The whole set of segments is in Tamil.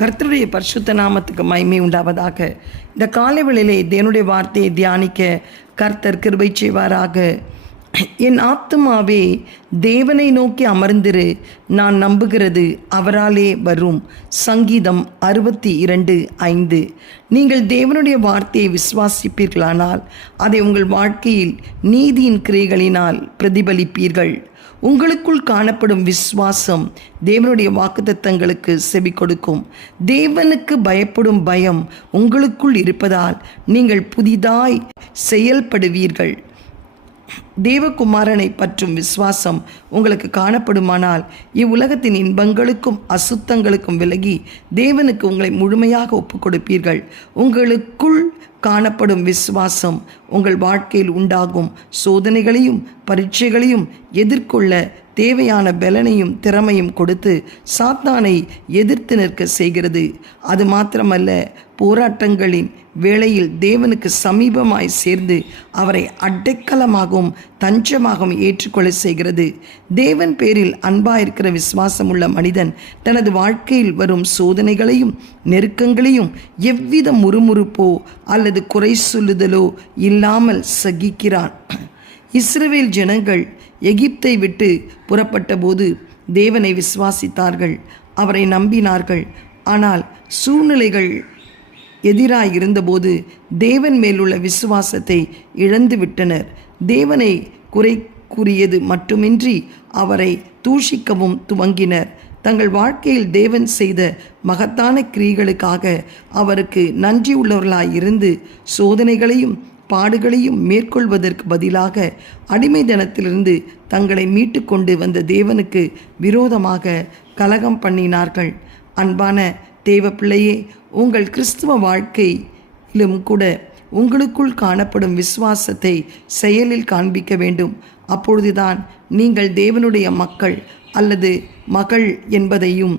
கர்த்தருடைய பரிசுத்த நாமத்துக்கு மய்மை உண்டாவதாக. இந்த காலை வேளையிலே தேவனுடைய வார்த்தையை தியானிக்க கர்த்தர் கிருபை செய்வாராக. என் ஆத்துமாவே தேவனை நோக்கி அமர்ந்திரு நான் நம்புகிறது அவராலே வரும். சங்கீதம் அறுபத்தி இரண்டு ஐந்து. நீங்கள் தேவனுடைய வார்த்தையை விசுவாசிப்பீர்களானால் அதை உங்கள் வாழ்க்கையில் நீதியின் கிரைகளினால் பிரதிபலிப்பீர்கள். உங்களுக்குள் காணப்படும் விசுவாசம் தேவனுடைய வாக்குத்தத்தங்களுக்கு செவி கொடுக்கும் தேவனுக்கு பயப்படும் பயம் உங்களுக்குள் இருப்பதால் நீங்கள் புதிதாய் செயல்படுவீர்கள். தேவகுமாரனை பற்றும் விசுவாசம் உங்களுக்கு காணப்படுமானால் இவ்வுலகத்தின் இன்பங்களுக்கும் அசுத்தங்களுக்கும் விலகி தேவனுக்கு உங்களை முழுமையாக ஒப்புக் கொடுப்பீர்கள் உங்களுக்குள் காணப்படும் விசுவாசம் உங்கள் வாழ்க்கையில் உண்டாகும் சோதனைகளையும் பரீட்சைகளையும் எதிர்கொள்ள தேவையான பலனையும் திறமையும் கொடுத்து சாத்தானை எதிர்த்து நிற்க செய்கிறது. அது மாத்திரமல்ல போராட்டங்களின் வேளையில் தேவனுக்கு சமீபமாய் சேர்ந்து அவரை அடைக்கலமாகவும் தஞ்சமாகவும் ஏற்றுக்கொள்ள செய்கிறது. தேவன் பேரில் அன்பாயிருக்கிற விசுவாசம் உள்ள மனிதன் தனது வாழ்க்கையில் வரும் சோதனைகளையும் நெருக்கங்களையும் எவ்வித முறுமுறுப்போ அல்லது குறை சொல்லுதலோ இல்லாமல் சகிக்கிறான். இஸ்ரேல் ஜனங்கள் எகிப்தை விட்டு புறப்பட்ட போது தேவனை விசுவாசித்தார்கள். அவரை நம்பினார்கள். ஆனால் சூழ்நிலைகள் எதிராக இருந்தபோது தேவன் மேலுள்ள விசுவாசத்தை இழந்து விட்டனர் தேவனை குறை கூறியது மட்டுமின்றி அவரை தூஷிக்கவும் துவங்கினர். தங்கள் வாழ்க்கையில் தேவன் செய்த மகத்தான கிரிகளுக்காக அவருக்கு நன்றி இருந்து சோதனைகளையும் பாடுகளையும் மேற்கொள்வதற்கு பதிலாக அடிமை தனத்திலிருந்து தங்களை மீட்டு கொண்டு வந்த தேவனுக்கு விரோதமாக கலகம் பண்ணினார்கள். அன்பான தேவ பிள்ளையே உங்கள் கிறிஸ்துவ வாழ்க்கையிலும் கூட உங்களுக்குள் காணப்படும் விசுவாசத்தை செயலில் காண்பிக்க வேண்டும். அப்பொழுதுதான் நீங்கள் தேவனுடைய மக்கள் அல்லது மகள் என்பதையும்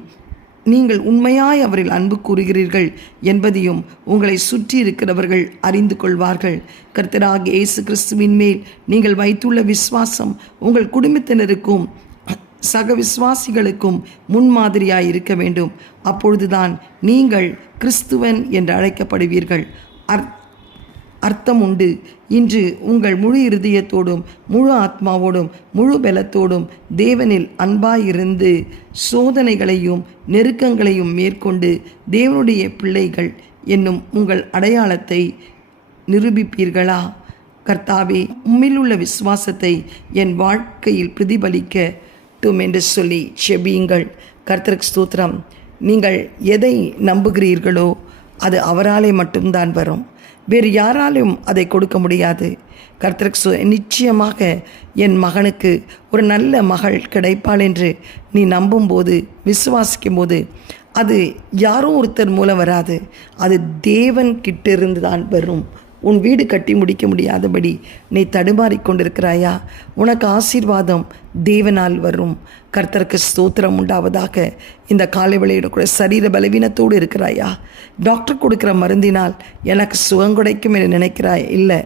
நீங்கள் உண்மையாய் அவரில் அன்பு கூறுகிறீர்கள் என்பதையும் உங்களை சுற்றி இருக்கிறவர்கள் அறிந்து கொள்வார்கள். கர்த்தராக இயேசு கிறிஸ்துவின் மேல் நீங்கள் வைத்துள்ள விசுவாசம் உங்கள் குடும்பத்தினருக்கும் சக விசுவாசிகளுக்கும் முன்மாதிரியாய் இருக்க வேண்டும். அப்பொழுதுதான் நீங்கள் கிறிஸ்துவன் என்று அழைக்கப்படுவீர்கள். அர் அர்த்தம் உண்டு இன்று உங்கள் முழு இருதயத்தோடும் முழு ஆத்மாவோடும் முழு பலத்தோடும் தேவனில் அன்பாயிருந்து சோதனைகளையும் நெருக்கங்களையும் மேற்கொண்டு தேவனுடைய பிள்ளைகள் என்னும் உங்கள் அடையாளத்தை நிரூபிப்பீர்களா? கர்த்தாவே உம்மிலுள்ள விசுவாசத்தை என் வாழ்க்கையில் பிரதிபலிக்கட்டும் என்று சொல்லி செபியுங்கள். கர்த்தருக்கு ஸ்தோத்திரம். நீங்கள் எதை நம்புகிறீர்களோ அது அவராலே மட்டும்தான் வரும். வேறு யாராலும் அதை கொடுக்க முடியாது. கர்த்தருக்கு சு நிச்சயமாக என் மகனுக்கு ஒரு நல்ல மகள் கிடைப்பாள் என்று நீ நம்பும்போது விசுவாசிக்கும் போது அது யாரோ ஒருத்தர் மூலம் வராது. அது தேவன் கிட்டிருந்து தான் வரும். உன் வீடு கட்டி முடிக்க முடியாதபடி நீ தடுமாறி கொண்டிருக்கிறாயா? உனக்கு ஆசீர்வாதம் தேவனால் வரும். கர்த்தருக்கு ஸ்தோத்திரம் உண்டாவதாக இந்த காலை வேளையோட கூட சரீர பலவீனத்தோடு இருக்கிறாயா? டாக்டர் கொடுக்குற மருந்தினால் எனக்கு சுகம் கிடைக்கும் என்று நினைக்கிறாய்? இல்லை.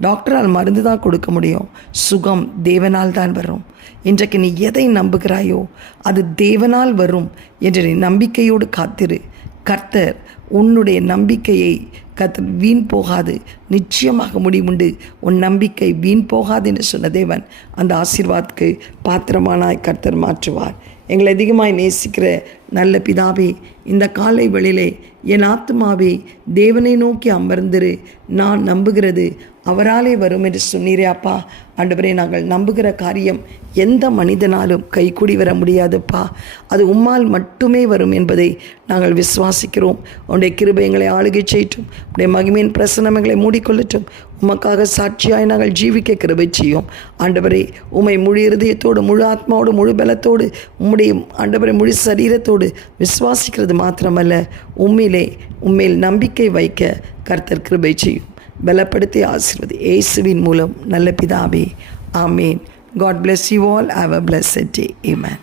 டாக்டரால் மருந்து தான் கொடுக்க முடியும். சுகம் தேவனால் தான் வரும். இன்றைக்கு நீ எதை நம்புகிறாயோ அது தேவனால் வரும் என்று நீ நம்பிக்கையோடு காத்திரு. கர்த்தர் உன்னுடைய நம்பிக்கையை கர்த்தர் வீண் போகாது. நிச்சயமாக முடிவுண்டு உன் நம்பிக்கை வீண் போகாது என்று சொன்ன தேவன் அந்த ஆசீர்வாதத்துக்கு பாத்திரமானாய் கர்த்தர் மாற்றுவார். எங்களை அதிகமாய் நேசிக்கிற நல்ல பிதாவே இந்த காலை வெளியிலே என் ஆத்மாவே தேவனை நோக்கி அமர்ந்திரு. நான் நம்புகிறது அவராலே வரும் என்று சொன்னீரே அப்பா. ஆண்டவரே நாங்கள் நம்புகிற காரியம் எந்த மனிதனாலும் கைகூடி வர முடியாதுப்பா. அது உம்மால் மட்டுமே வரும் என்பதை நாங்கள் விசுவாசிக்கிறோம். உடைய கிருபை எங்களை ஆளுகை செய்யட்டும். உடைய மகிமையின் பிரசனம் எங்களை மூடிக்கொள்ளட்டும். உமக்காக சாட்சியாய் நாங்கள் ஜீவிக்க கிருபை செய்யும். ஆண்டவரே உமை முழு இருதயத்தோடு முழு ஆத்மாவோடு முழு பலத்தோடு உம்முடைய ஆண்டவரை முழு சரீரத்தோடு விசுவாசிக்கிறது மாத்திரமல்ல உம்மிலே உண்மையில் நம்பிக்கை வைக்க கர்த்தர் கிருபை செய்யும். பலப்படுத்தி ஆசிர்வது இயேசுவின் மூலம் நல்ல பிதாவே ஆமேன். God bless you all have a bless day amen